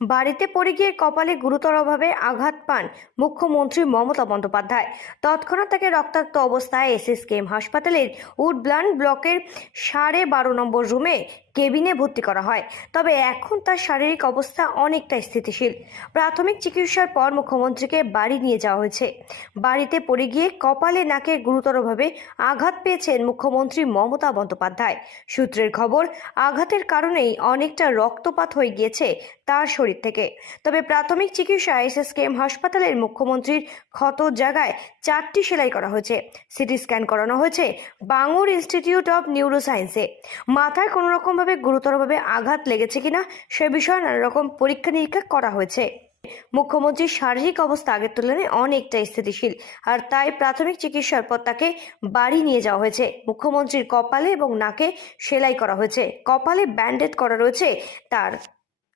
বাড়িতে পড়ে গিয়ে কপালে গুরুতরভাবে আঘাত পান মুখ্যমন্ত্রী মমতা বন্দ্যোপাধ্যায়। তৎক্ষণাৎ তাকে রক্তাক্ত অবস্থায় এসএসকেএম হাসপাতালের উডল্যান্ড ব্লকের 12.5 নম্বর রুমে কেবিনে ভর্তি করা হয়। তবে এখন তার শারীরিক অবস্থা অনেকটা স্থিতিশীল। প্রাথমিক চিকিৎসার পর মুখ্যমন্ত্রীকে বাড়ি নিয়ে যাওয়া হয়েছে। বাড়িতে পড়ে গিয়ে কপালে নাকে গুরুতরভাবে আঘাত পেয়েছেন মুখ্যমন্ত্রী মমতা বন্দ্যোপাধ্যায়। সূত্রের খবর, আঘাতের কারণেই অনেকটা রক্তপাত হয়ে গিয়েছে তার শরীর থেকে। তবে প্রাথমিক চিকিৎসায় এসএসকেএম হাসপাতালের মুখ্যমন্ত্রীর ক্ষত জায়গায় 4টি সেলাই করা হয়েছে। সিটি স্ক্যান করানো হয়েছে বাঙুর ইনস্টিটিউট অব নিউরোসায়েন্সে। মাথায় কোনো রকমভাবে গুরুতরভাবে আঘাত লেগেছে কিনা সে বিষয়ে নানা রকম পরীক্ষা নিরীক্ষা করা হয়েছে। মুখ্যমন্ত্রীর শারীরিক অবস্থা আগের তুলনায় অনেকটা স্থিতিশীল, আর তাই প্রাথমিক চিকিৎসার পর তাকে বাড়ি নিয়ে যাওয়া হয়েছে। মুখ্যমন্ত্রীর কপালে এবং নাকে সেলাই করা হয়েছে, কপালে ব্যান্ডেজ করা রয়েছে তার।